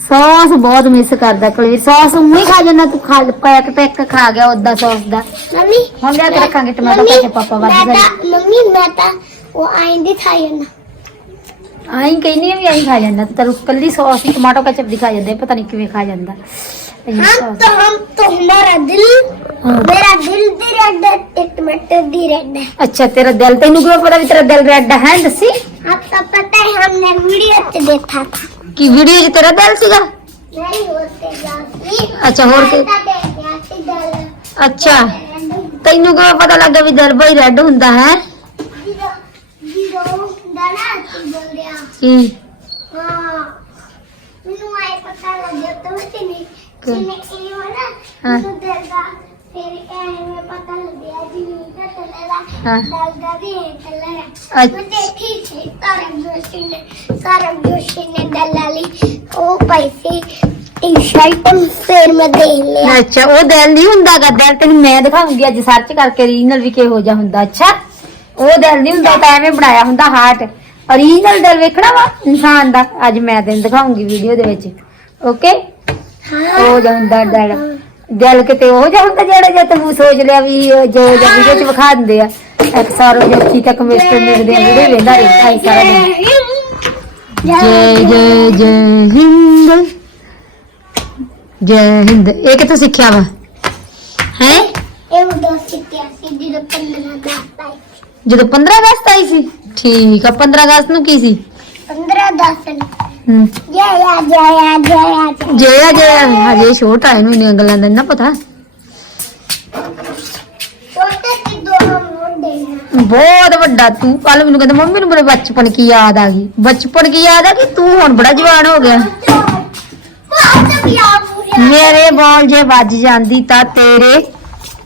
[SPEAKER 3] ਸੌਸ। ਬਹੁਤ ਮਿਸ ਕਰਦਾ ਕਲਵੀਰ। ਸੌਸ ਉਵੇਂ ਹੀ ਖਾ ਜਾਂਦਾ ਤੂੰ ਖਾ ਪੈਕ ਪੈਕ ਖਾ ਗਿਆ ਉਦਾਂ ਸੌਸ ਦਾ।
[SPEAKER 2] ਮੰਮੀ
[SPEAKER 3] ਹੁਣ ਲਿਆ ਕੇ ਰੱਖਾਂਗੇ ਟਮਾਟੋ
[SPEAKER 2] ਮੰਮੀ,
[SPEAKER 3] ਪਾ ਕੇ ਪਾਪਾ ਵੱਧ
[SPEAKER 2] ਮੰਮੀ ਮੈਂ ਤਾਂ ਉਹ ਆਇੰਦੀ ਖਾਈ ਨਾ
[SPEAKER 3] ਆਈ ਕਹਿੰਦੀ ਆ ਵੀ ਆਈ ਖਾ ਜਾਂਦਾ ਤੈਨੂੰ ਕੱਲੀ ਸੌਸ ਟਮਾਟੋ ਕੈਚਪ ਦੀ ਖਾ ਜਾਂਦਾ ਪਤਾ ਨਹੀਂ ਕਿਵੇਂ ਖਾ ਜਾਂਦਾ ਇੰਨੀ
[SPEAKER 2] हम
[SPEAKER 3] sauce।
[SPEAKER 2] तो हम तो हमारा दिल मेरा दिल भी रेड है ते टमाटर भी रेड है
[SPEAKER 3] ਅੱਛਾ ਤੇਰਾ ਦਿਲ ਤੈਨੂੰ ਕਿਉਂ ਪਤਾ ਵੀ ਤੇਰਾ ਦਿਲ ਰੈੱਡ ਹੈ ਦੱਸੀ
[SPEAKER 2] आपको पता है हमने वीडियो से देखा था
[SPEAKER 3] ਕੀ ਵੀਡੀਓ 'ਚ ਤੇਰਾ ਦਿਲ ਸੀਗਾ
[SPEAKER 2] नहीं होते जाती
[SPEAKER 3] ਅੱਛਾ ਹੋਰ ਕੀ
[SPEAKER 2] ऐसा देख जाती दिल
[SPEAKER 3] ਅੱਛਾ ਤੈਨੂੰ ਕਿਵੇਂ ਪਤਾ ਲੱਗਾ ਵੀ ਦਿਲ ਬਈ ਰੈੱਡ ਹੁੰਦਾ ਹੈ ਅੱਛਾ। ਉਹ ਦਿਲ ਨਹੀਂ ਹੁੰਦਾ ਗਾ ਤੈਨੂੰ ਮੈਂ ਦਿਖਾਉਂਗੀ ਅੱਜ ਸਰਚ ਕਰਕੇ ਰੀਜਨਲ ਵੀ ਕਿਹੋ ਜਿਹਾ ਹੁੰਦਾ ਅੱਛਾ। ਉਹ ਦਿਲ ਨਹੀਂ ਹੁੰਦਾ ਤਾਂ ਐਵੇਂ ਬਣਾਇਆ ਹੁੰਦਾ ਹਾਰਟ ਓਰੀਜਨਲ ਦਿਲ ਵੇਖਣਾ ਵਾ ਇਨਸਾਨ ਦਾ। ਅੱਜ ਮੈਂ ਤੈਨੂੰ ਦਿਖਾਉਂਗੀ ਵੀਡੀਓ ਦੇ ਵਿੱਚ। ਓਕੇ ਉਹ ਜਿਹਾ ਹੁੰਦਾ ਦਿਲ ਦਿਲ ਕਿਤੇ ਉਹ ਜਿਹਾ ਹੁੰਦਾ ਜਿਹੜਾ ਜੇ ਤੂੰ ਸੋਚ ਲਿਆ ਵੀ ਉਹ ਜੋ ਜੋ ਵੀਡੀਓ ਚ ਵਿਖਾ ਦਿੰਦੇ ਆ। ਇੱਕ ਸਾਰੋ ਜੱਫੀ ਤੱਕ ਮਿਸਟਰ ਮਿਲਦੇ ਆ ਵੀਡੀਓ ਵੇਂਦਾ ਰਹਿੰਦਾ ਹੈ ਸਾਰਾ ਦਿਨ। ਜੈ ਜੈ ਜੈ ਹਿੰਦ। ਜੈ ਹਿੰਦ। ਇਹ ਕਿੱਥੋਂ ਸਿੱਖਿਆ ਵਾ? ਹੈ?
[SPEAKER 2] ਇਹ ਉਹ ਸਿੱਟਿਆ ਸੀ ਜਿਹਦੇ ਪੰਦਰਾਂ ਦਾ ਆਈ
[SPEAKER 3] ਜਦੋਂ 15 ਅਗਸਤ ਆਈ ਸੀ? ਠੀਕ ਆ 15 ਅਗਸਤ ਨੂੰ ਕੀ ਸੀ?
[SPEAKER 2] पंद्रह दस
[SPEAKER 3] ਹਮ,
[SPEAKER 2] जया जया जया
[SPEAKER 3] जया। ਜੇ ਆ ਜੇ ਆ, ਹਜੇ ਛੋਟਾ ਇਹਨੂੰ ਇੰਨੀਆਂ ਗੱਲਾਂ ਦਾ ਨੀ ਨਾ ਪਤਾ
[SPEAKER 2] बोलते कि दो
[SPEAKER 3] ਬਹੁਤ ਵੱਡਾ ਤੂੰ ਕੱਲ ਮੈਨੂੰ ਕਹਿੰਦਾ ਮੰਮੀ ਨੂੰ ਮੇਰੇ ਬਚਪਨ ਕੀ ਯਾਦ ਆ ਗਈ। ਬਚਪਨ ਕੀ ਯਾਦ ਆ ਕਿ ਤੂੰ ਹੁਣ ਬੜਾ ਜਵਾਨ ਹੋ ਗਿਆ। ਮੇਰੇ ਬੋਲ ਜੇ ਵੱਜ ਜਾਂਦੀ ਤਾਂ ਤੇਰੇ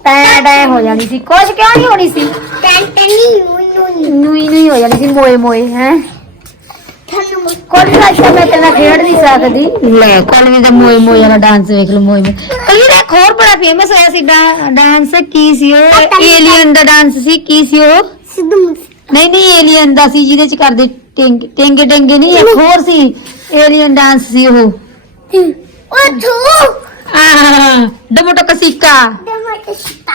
[SPEAKER 3] ਪੈੜੇ ਹੋ ਜਾਣੀ ਸੀ। ਕੁਛ ਕਿਉਂ ਨਹੀਂ ਹੋਣੀ ਸੀ?
[SPEAKER 2] ਟੈਂਟ ਨਹੀਂ
[SPEAKER 3] ਨੂਈ ਨਹੀਂ ਹੋ ਜਾਂਦੀ ਮੋਏ ਮੋਏ ਹੈ ਕੋਈ ਨਾ ਸ਼ਮੇ ਤੇ ਨਾ ਖੇਡ ਨਹੀਂ ਸਕਦੀ ਲੈ ਕੋਲਵੀ ਦਾ ਮੋਏ ਮੋਏ ਵਾਲਾ ਡਾਂਸ ਵੇਖ ਲਓ ਮੋਏ ਮੋਏ ਕਲੀ ਦਾ ਖੋਰ ਬੜਾ ਫੇਮਸ ਹੋਇਆ ਸੀ ਡਾਂਸ ਕੀ ਸੀ ਉਹ ਏਲੀਅਨ ਦਾ ਡਾਂਸ ਸੀ ਕੀ ਸੀ ਉਹ
[SPEAKER 2] ਸਿੱਧੂ
[SPEAKER 3] ਨਹੀਂ ਨਹੀਂ ਏਲੀਅਨ ਦਾ ਸੀ ਜਿਹਦੇ ਚ ਕਰਦੇ ਟੇਂਗੇ ਟੇਂਗੇ ਨਹੀਂ ਇੱਕ ਹੋਰ ਸੀ ਏਲੀਅਨ ਡਾਂਸ ਸੀ ਉਹ
[SPEAKER 2] ਉਹ ਥੂ
[SPEAKER 3] ਆ ਡਮੋਟੋ ਕਸੀਕਾ। ਡਮੋਟੋ ਕਸੀਕਾ।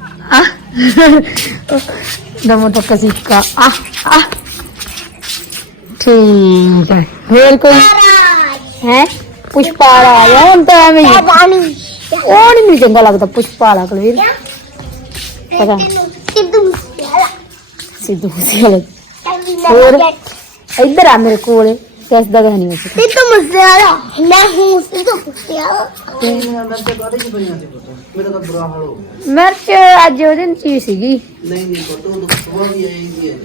[SPEAKER 3] ah. ਦਾ ਮੋਟਾ ਕਸੀਕਾ ਆ ਆ ਠੀਕ ਹੈ ਹੋਰ ਕੋਈ ਹੈ ਪੁਸ਼ਪਾਲਾ ਯਾਰ ਹੁਣ ਤਾਂ ਐਵੇਂ ਹੀ
[SPEAKER 2] ਪਾਣੀ
[SPEAKER 3] ਉਹ ਨਹੀਂ ਚੰਗਾ ਲੱਗਦਾ ਪੁਸ਼ਪਾਲਾ ਕਲਵੀਰ ਪਤਾ
[SPEAKER 2] ਸਿੱਧੂ
[SPEAKER 3] ਸਿੱਧੂ ਸਿੱਧੂ
[SPEAKER 2] ਹੋਰ
[SPEAKER 3] ਇੱਧਰ ਆ ਮੇਰੇ ਕੋਲੇ Ses de vermiyor. Itu
[SPEAKER 2] mustahil. Nahu itu mustahil. ਮਿਰਚ ਕਾਹਦੇ ਚ ਪਈਆਂ ਸੀ ਪੁੱਤ ਮੇਰਾ ਤਾਂ ਬੁਰਾ ਹਾਲ ਹੋ ਗਿਆ
[SPEAKER 3] ਮਿਰਚ ਅੱਜ ਉਹਦੇ ਨੂੰ ਚੀ ਸੀਗੀ
[SPEAKER 1] ਨਹੀਂ ਨਹੀਂ ਪੁੱਤ ਉਹ ਸੁਬਾਹ ਵੀ ਆਈ ਸੀ ਅੱਜ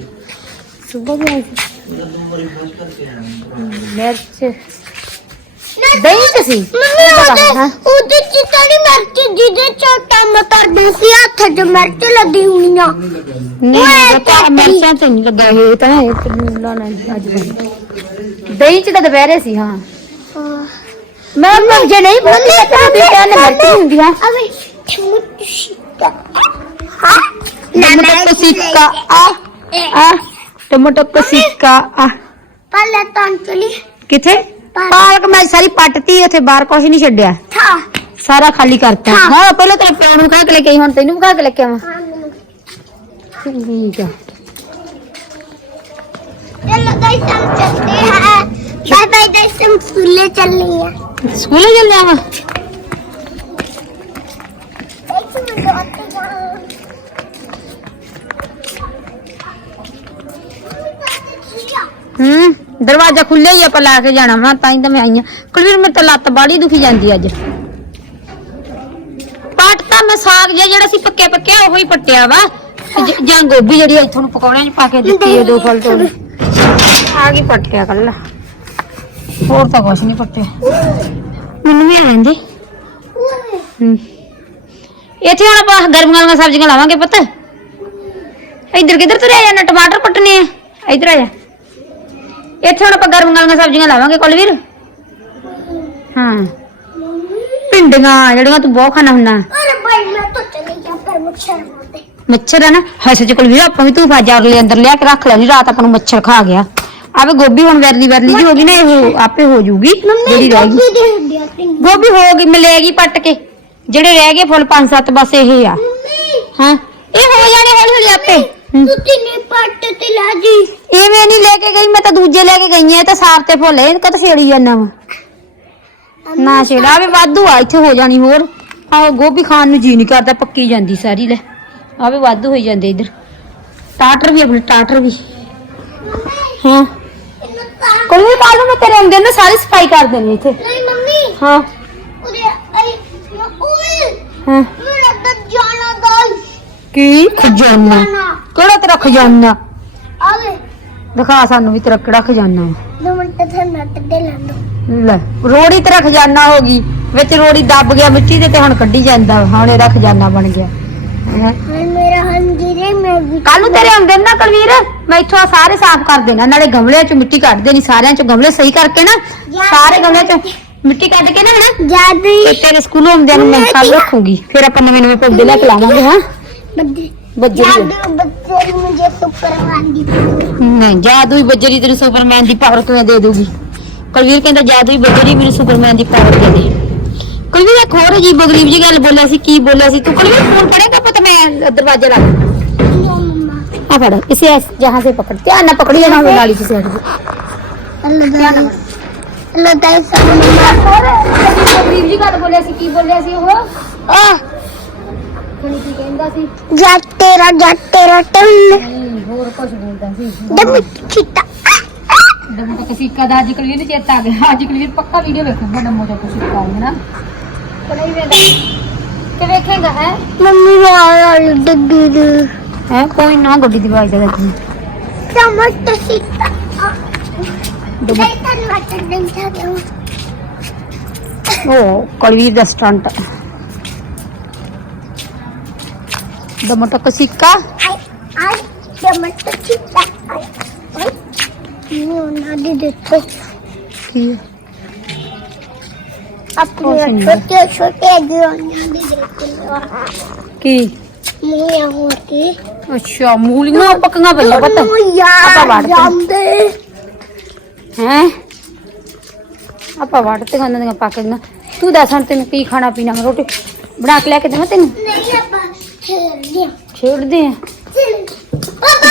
[SPEAKER 3] ਸਵੇਰ ਦੀ ਆਈ ਸੀ।
[SPEAKER 1] ਮੇਰਾ ਦੋ ਵਾਰੀ ਫਰਸ਼ ਕਰਕੇ ਆਇਆ
[SPEAKER 3] ਮਿਰਚ ਦਹੀਂ ਤੇ ਸੀ
[SPEAKER 2] ਮੰਮੀ ਉਹਦੇ
[SPEAKER 3] ਹਾਂ।
[SPEAKER 2] ਉਹਦੇ ਚਿੱਟਾ ਨਹੀਂ ਮਿਰਚ ਜਿਹਦੇ ਚੋਟਾ ਮਤਰਦੇ ਸੀ ਹੱਥ 'ਚ ਮਿਰਚ ਲੱਗੀ ਹੋਣੀਆਂ
[SPEAKER 3] ਨਹੀਂ
[SPEAKER 2] ਉਹ
[SPEAKER 3] ਇਹ
[SPEAKER 2] ਤਾਂ ਤਾਂ
[SPEAKER 3] ਮਿਰਚਾਂ ਤੇ ਨਹੀਂ ਲੱਗਾ ਇਹ ਤਾਂ ਇਹ ਤੇ ਲਾਉਣਾ ਅੱਜ ਬਣ ਦਹੀਂ ਚ ਤਾਂ ਦੁਪਹਿਰੇ ਸੀ ਹਾਂ। ਮੈਂ ਮਮ ਜੇ ਨਹੀਂ ਬੋਲਦੀ ਤਾਂ ਵੀ ਕੰਨ ਮਰਦੀ ਹੁੰਦੀਆਂ
[SPEAKER 2] ਅਵੇ
[SPEAKER 3] ਟਮਟੋ ਸਿੱਕਾ। ਆ ਆ
[SPEAKER 2] ਤਾਂ ਚਲੀ।
[SPEAKER 3] ਕਿੱਥੇ? ਪਾਲਕ ਮੈਂ ਸਾਰੀ ਪੱਟਤੀ ਉੱਥੇ ਬਾਹਰ ਕੁਝ ਨਹੀਂ ਛੱਡਿਆ। ਸਾਰਾ ਖਾਲੀ ਕਰਤਾ।
[SPEAKER 2] ਹਾਂ
[SPEAKER 3] ਪਹਿਲਾਂ ਤੇਰੇ ਪਿਓ ਨੂੰ ਕਹਾ ਕੇ ਲੈ ਕੇ ਹੁਣ ਤੈਨੂੰ ਕਹਾ ਕੇ ਲੈ ਕੇ ਆਵਾਂ। ਠੀਕ ਆ।
[SPEAKER 2] ਚਲੋ ਗਾਇਸ ਹਮ ਹਾਂ
[SPEAKER 3] ਸਕੂਲੇ ਚੱਲਿਆ ਵਾ ਦਰਵਾਜ਼ਾ ਖੁੱਲਿਆ ਹੀ ਆਪਾਂ ਲਾ ਕੇ ਜਾਣਾ ਵਾ ਤਾਂ ਹੀ ਤਾਂ ਮੈਂ ਆਈ ਆ। ਕੁਲਵੀਰ ਮੇਰੇ ਤੇ ਲੱਤ ਬਾੜੀ ਦੁਖੀ ਜਾਂਦੀ ਅੱਜ। ਪੱਟ ਤਾਂ ਮੈਂ ਸਾਗ ਜਿਹਾ ਜਿਹੜਾ ਸੀ ਪੱਕੇ ਪੱਕੇ ਉਹੀ ਪੱਟਿਆ ਵਾ। ਜਾਂ ਗੋਭੀ ਜਿਹੜੀ ਇੱਥੋਂ ਨੂੰ ਪਕੌੜਿਆਂ ਪਾ ਕੇ ਦਿੱਤੀ ਹੈ ਦੋ ਫਲ ਤੋਂ ਆ ਗਈ ਪੱਟਿਆ ਕੱਲਾ ਹੋਰ ਤਾਂ ਕੁਛ ਨਹੀਂ ਪੱਟੇ ਮੈਨੂੰ ਵੀ ਆਂਦੇ ਇੱਥੇ ਹੁਣ ਆਪਾਂ ਗਰਮੀਆਂ ਵਾਲੀਆਂ ਸਬਜ਼ੀਆਂ ਲਾਵਾਂਗੇ ਪੁੱਤ। ਇੱਧਰ ਕਿੱਧਰ ਤੁਰਿਆ ਜਾਂਦਾ? ਟਮਾਟਰ ਪੱਟਨੇ ਆ। ਇੱਧਰ ਆ ਜਾ। ਇੱਥੇ ਹੁਣ ਆਪਾਂ ਗਰਮੀਆਂ ਵਾਲੀਆਂ ਸਬਜ਼ੀਆਂ ਲਾਵਾਂਗੇ ਕੁਲਵੀਰ। ਹਾਂ। ਭਿੰਡੀਆਂ ਜਿਹੜੀਆਂ ਤੂੰ ਬਹੁਤ ਖਾਣਾ
[SPEAKER 2] ਹੁੰਦਾ। ਮੱਛਰ ਹੈ
[SPEAKER 3] ਮੱਛਰ ਆ ਨਾ। ਹੱਸ ਚ ਕੁਲਵੀਰ ਆਪਾਂ ਵੀ ਤੂੰ ਫਾਜਾ ਅੰਦਰ ਲਿਆ ਕੇ ਰੱਖ ਲੈਣੀ ਰਾਤ ਆਪਾਂ ਨੂੰ ਮੱਛਰ ਖਾ ਗਿਆ। ਆਵੇ ਗੋਭੀ ਹੁਣ ਵਰਲੀ ਵਰਲੀ ਜੀ ਹੋ ਗਈ ਨਾ ਇਹ ਆਪੇ ਹੋ ਜੂਗੀ ਜਿਹੜੀ ਰਹਿ ਗਈ
[SPEAKER 2] दे दिया तीन
[SPEAKER 3] ਗੋਭੀ ਹੋ ਗਈ ਮਿਲੇਗੀ ਪੱਟ ਕੇ ਜਿਹੜੇ ਰਹਿ ਗਏ ਫੁੱਲ ਪੰਜ ਸੱਤ ਬਸ ਇਹ ਆ
[SPEAKER 2] मम्मी
[SPEAKER 3] ਹਾਂ ਇਹ ਹੋ ਜਾਣੇ ਹੌਲੀ ਹੌਲੀ ਆਪੇ ਹੂੰ।
[SPEAKER 2] तू तीन पट्ट तिला जी
[SPEAKER 3] ਐਵੇਂ ਨਹੀਂ ਲੈ ਕੇ ਗਈ ਮੈਂ ਤਾਂ ਦੂਜੇ ਲੈ ਕੇ ਗਈ ਐ ਤੇ ਸਾਰ ਤੇ ਫੁੱਲ ਇਹ ਕਦ ਛੇੜੀ ਜਾਂਦਾ ਵਾ ਨਾ ਛੇੜਾ ਵੀ ਵਾਧੂ ਆ ਇੱਥੇ ਹੋ ਜਾਣੀ ਹੋਰ ਆਹ ਗੋਭੀ ਖਾਣ ਨੂੰ ਜੀ ਨਹੀਂ ਕਰਦਾ ਪੱਕੀ ਜਾਂਦੀ ਸਾਰੀ ਲੈ ਆ ਵੀ ਵਾਧੂ ਹੋਈ ਜਾਂਦੇ ਇੱਧਰ ਟਾਟਰ ਵੀ ਆਪਣੇ ਟਾਟਰ ਵੀ ਹਾਂ ਕੋਈ ਨਹੀਂ ਕੱਲ ਮੈਂ ਤੇਰੇ ਆਉਂਦੇ ਸਾਰੀ ਸਫ਼ਾਈ ਕਰ ਦੇਣੀ ਇੱਥੇ।
[SPEAKER 2] ਨਹੀਂ ਮੰਮੀ।
[SPEAKER 3] ਹਾਂ।
[SPEAKER 2] ਉਹਦੇ ਅਈ ਓਏ
[SPEAKER 3] ਹਾਂ।
[SPEAKER 2] ਮੇਰਾ ਤਾਂ ਜਾਣਾ ਦਾ
[SPEAKER 3] ਕੀ? ਕਿਹੜਾ ਤੇਰਾ ਖਜ਼ਾਨਾ? ਦਿਖਾ ਸਾਨੂੰ ਵੀ ਤੇਰਾ ਕਿਹੜਾ ਖਜ਼ਾਨਾ
[SPEAKER 2] ਹੈ।
[SPEAKER 3] ਲੈ ਰੋੜੀ ਤੇਰਾ ਖਜ਼ਾਨਾ ਹੋ ਗਈ। ਵਿੱਚ ਰੋੜੀ ਦੱਬ ਗਿਆ ਮਿੱਟੀ ਤੇ ਹੁਣ ਕੱਢੀ ਜਾਂਦਾ ਹੁਣ ਇਹਦਾ ਖਜ਼ਾਨਾ ਬਣ ਗਿਆ।
[SPEAKER 2] ਹਾਂ? हंजीरे में भी
[SPEAKER 3] ਕੱਲ ਨੂੰ ਤੇਰੇ ਆਉਂਦੇ ਨੇ ਨਾ ਕਲਵੀਰ ਮੈਂ ਇੱਥੋਂ ਆਹ ਸਾਰੇ ਸਾਫ਼ ਕਰ ਦੇਣਾ ਨਾਲੇ ਗਮਲਿਆਂ ਚ ਮਿੱਟੀ ਕੱਢ ਦੇਣੀ ਸਾਰਿਆਂ ਚ ਗਮਲੇ ਸਹੀ ਕਰਕੇ ਨਾ ਸਾਰੇ ਗਮਲਿਆਂ ਚ ਮਿੱਟੀ ਕੱਢ ਕੇ ਨਾ ਹਨਾ
[SPEAKER 2] जादू
[SPEAKER 3] ਤੇ ਤੇਰੇ ਸਕੂਲੋਂ ਆਉਂਦਿਆਂ ਨੂੰ ਮੈਂ ਕੱਲ ਰੱਖੂੰਗੀ ਫਿਰ ਆਪਾਂ ਨਵੇਂ ਨਵੇਂ ਪੌਦੇ ਲੈ ਕੇ ਲਾਵਾਂਗੇ ਹਾਂ
[SPEAKER 2] बद्दे
[SPEAKER 3] ਬੱਜਰੀ
[SPEAKER 2] जादू बच्चे मुझे सुपरमैन दी
[SPEAKER 3] ਨਹੀਂ ਜਾਦੂ ਹੀ ਬੱਜਰੀ ਤੈਨੂੰ ਸੁਪਰਮੈਨ ਦੀ ਪਾਵਰ ਕਿਵੇਂ ਦੇ ਦੂਗੀ ਕੁਲਵੀਰ ਕਹਿੰਦਾ ਜਾਦੂ ਹੀ ਬੱਜਰੀ ਮੈਨੂੰ ਸੁਪਰਮੈਨ ਦੀ ਪਾਵਰ ਦੇ ਦੇ ਕੁਲਵੀਰ ਇੱਕ ਹੋਰ ਜੀ ਬਗਲੀਬ ਜੀ ਗੱਲ ਬੋਲਿਆ ਸੀ ਕੀ ਬੋਲਿਆ ਸੀ ਤੂੰ ਕੁਲਵੀਰ ਫੋਨ ਕਰੇਗਾ ਪੁੱਤ ਮੈਂ ਦਰਵਾਜ਼ੇ ਲਾ
[SPEAKER 2] नो मम्मा
[SPEAKER 3] आ पढ़ो इसे ऐसे- जहाँ से पकड़ ध्यान ना पकड़िए ना नाली से side
[SPEAKER 2] hello guys hello guys मम्मा
[SPEAKER 3] ਗਰੀਬ ਜੀ ਗੱਲ ਬੋਲਿਆ ਸੀ ਕੀ ਬੋਲਿਆ ਸੀ ਉਹ
[SPEAKER 2] ए
[SPEAKER 3] ਖਣੀ ਕੀ ਕਹਿੰਦਾ ਸੀ
[SPEAKER 2] जा तेरा जा तेरा टन
[SPEAKER 3] ਨਹੀਂ ਹੋਰ ਕੁਝ ਬੋਲਦਾ ਸੀ
[SPEAKER 2] दम चिता
[SPEAKER 3] ਡਮੋ ਤਾਂ ਕਸੀਕਾ ਦਾ ਅੱਜ ਕਲਵੀਰ ਨੂੰ ਚੇਤਾ ਆ ਗਿਆ ਅੱਜ ਕਲਵੀਰ ਪੱਕਾ ਵੀਡੀਓ ਵੇਖੂਗਾ ਡਮੋ ਦਾ ਕਸੀਕਾ ਹੈ ਨਾ ਆਪਣੇ ਹੀ ਵੇਦਾ ਕਿ ਵੇਖੇਗਾ ਹੈ?
[SPEAKER 2] ਮੰਮੀ ਵਾਲ ਡੱਗੀ ਦੇ।
[SPEAKER 3] ਹੈ? ਕੋਈ ਨਾ ਗੱਡੀ ਦੀ ਆਵਾਜ਼ ਆ
[SPEAKER 2] ਗਈ ਟਮਾਟਰ
[SPEAKER 3] ਸੀਤਾ।
[SPEAKER 2] ਲੈ ਤੈਨੂੰ ਹੱਥ ਨਹੀਂ ਚਾਹਦਾ
[SPEAKER 3] ਉਹ ਕਲਵੀਰ ਦਾ ਸਟੰਟ ਟਮਾਟਰ ਕੋ ਸਿੱਕਾ
[SPEAKER 2] ਆਈ ਆਈ ਟਮਾਟਰ ਸੀਤਾ। ਆਈ ਆਈ ਨਹੀਂ ਉਹਨਾਂ ਦੇ ਦਿੱਤੇ।
[SPEAKER 3] ਕੀ
[SPEAKER 2] अपने छोटे छोटे
[SPEAKER 3] की अच्छा मूलियाँ पकना पता हैं। तू दस हम तेन की
[SPEAKER 2] खाना पीना रोटी बना
[SPEAKER 3] के लेके
[SPEAKER 2] देवां
[SPEAKER 3] तेन? खेल दे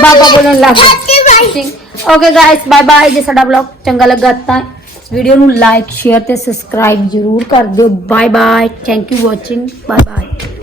[SPEAKER 3] बाबा
[SPEAKER 2] बोलन लग
[SPEAKER 3] ओके गाइस बाय बाय जे सडा ब्लॉग चंगा लगा ਤਾਂ ਇਸ ਵੀਡੀਓ ਨੂੰ ਲਾਈਕ ਸ਼ੇਅਰ ਤੇ ਸਬਸਕ੍ਰਾਈਬ ਜ਼ਰੂਰ ਕਰ ਦਿਓ। Bye bye thank you watching bye bye